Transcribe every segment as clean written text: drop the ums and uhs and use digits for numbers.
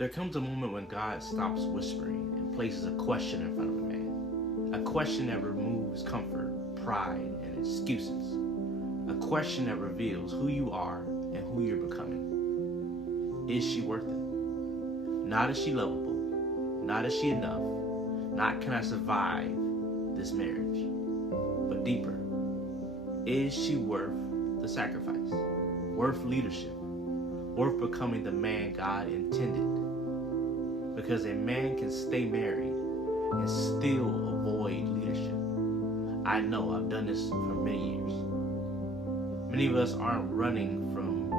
There comes a moment when God stops whispering and places a question in front of a man. A question that removes comfort, pride, and excuses. A question that reveals who you are and who you're becoming. Is she worth it? Not is she lovable. Not is she enough. Not can I survive this marriage. But deeper, is she worth the sacrifice? Worth leadership? Worth becoming the man God intended? Because a man can stay married and still avoid leadership. I know, I've done this for many years. Many of us aren't running from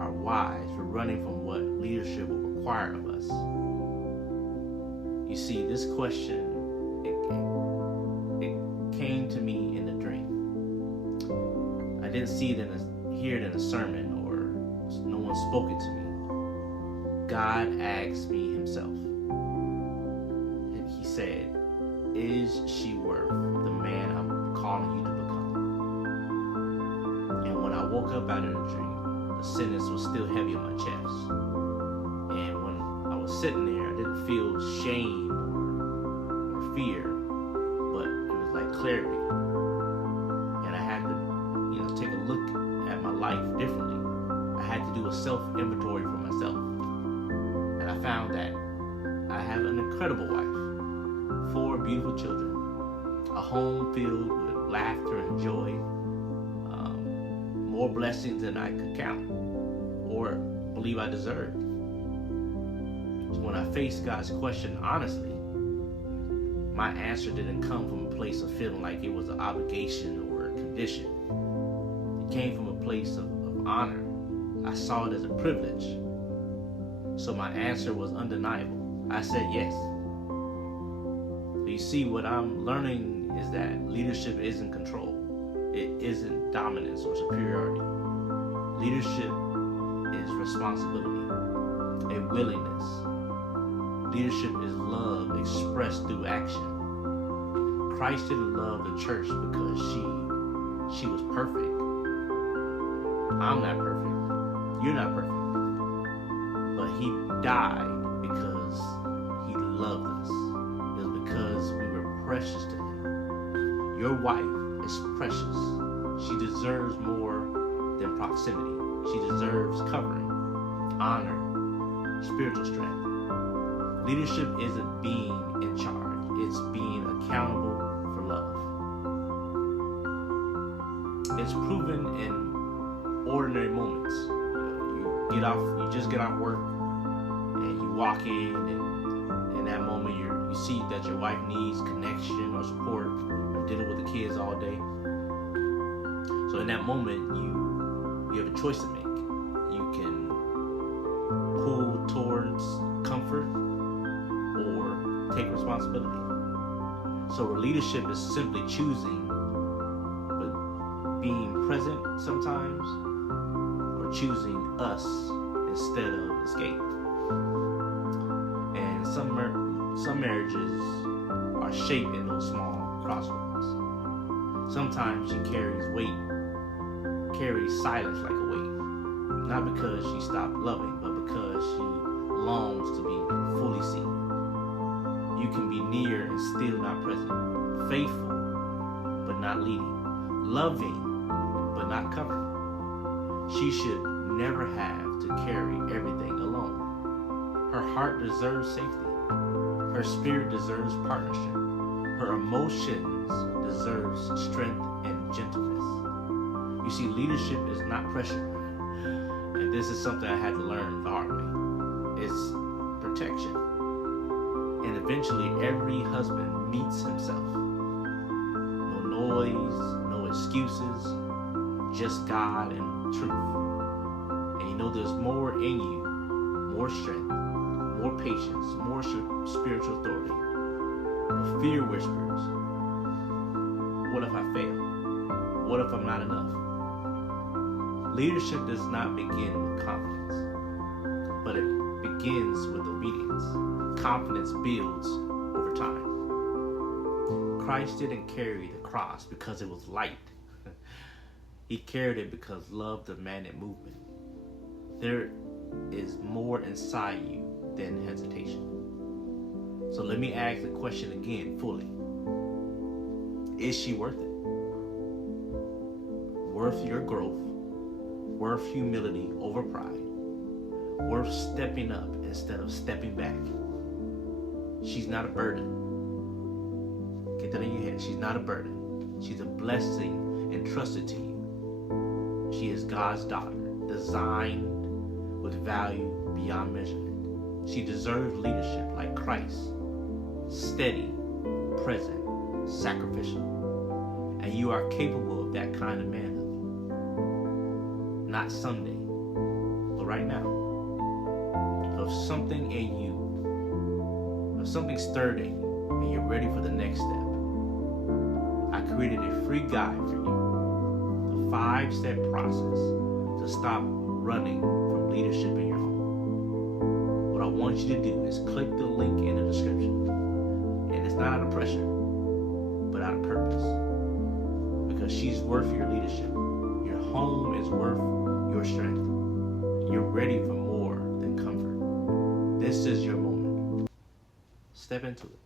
our wives, we're running from what leadership will require of us. You see, this question, it came to me in a dream. I didn't see it hear it in a sermon, or no one spoke it to me. God asked me himself. And he said, is she worth the man I'm calling you to become? And when I woke up out of the dream, the sentence was still heavy on my chest. And when I was sitting there, I didn't feel shame or fear, but it was like clarity. And I had to, take a look at my life differently. I had to do a self-inventory for myself. And I found that I have an incredible wife, 4 beautiful children, a home filled with laughter and joy, more blessings than I could count or believe I deserved. So when I faced God's question honestly, my answer didn't come from a place of feeling like it was an obligation or a condition. It came from a place of honor. I saw it as a privilege. So my answer was undeniable. I said yes. So you see, what I'm learning is that leadership isn't control. It isn't dominance or superiority. Leadership is responsibility, a willingness. Leadership is love expressed through action. Christ didn't love the church because she was perfect. I'm not perfect. You're not perfect. But he died because he loved us. It was because we were precious to him. Your wife is precious. She deserves more than proximity. She deserves covering, honor, spiritual strength. Leadership isn't being in charge. It's being accountable for love. It's proven in ordinary moments. You just get off work and you walk in, and in that moment you see that your wife needs connection or support. You're dealing with the kids all day. So in that moment you have a choice to make. You can pull towards comfort or take responsibility. So where leadership is simply choosing, but being present sometimes, or choosing us instead of escape. And some marriages are shaped in those small crossroads. Sometimes she carries silence like a weight. Not because she stopped loving, but because she longs to be fully seen. You can be near and still not present. Faithful, but not leading. Loving, but not covering. She should never have to carry everything alone. Her heart deserves safety. Her spirit deserves partnership. Her emotions deserves strength and gentleness. You see, leadership is not pressure. And this is something I had to learn the hard way. It's protection. And eventually every husband meets himself. No noise, no excuses, just God and truth. And there's more in you, more strength, more patience, more spiritual authority. But fear whispers, what if I fail? What if I'm not enough? Leadership does not begin with confidence, but it begins with obedience. Confidence builds over time. Christ didn't carry the cross because it was light. He carried it because love demanded movement. There is more inside you than hesitation. So let me ask the question again fully. Is she worth it? Worth your growth? Worth humility over pride? Worth stepping up instead of stepping back? She's not a burden. Get that in your head. She's not a burden. She's a blessing entrusted to you. She is God's daughter, designed with value beyond measurement. She deserves leadership like Christ, steady, present, sacrificial. And you are capable of that kind of manhood. Not someday, but right now. If something in you, if something stirred in you, and you're ready for the next step, I created a free guide for you. The 5-step process to stop running from leadership in your home. What I want you to do is click the link in the description. And it's not out of pressure, but out of purpose. Because she's worth your leadership. Your home is worth your strength. You're ready for more than comfort. This is your moment. Step into it.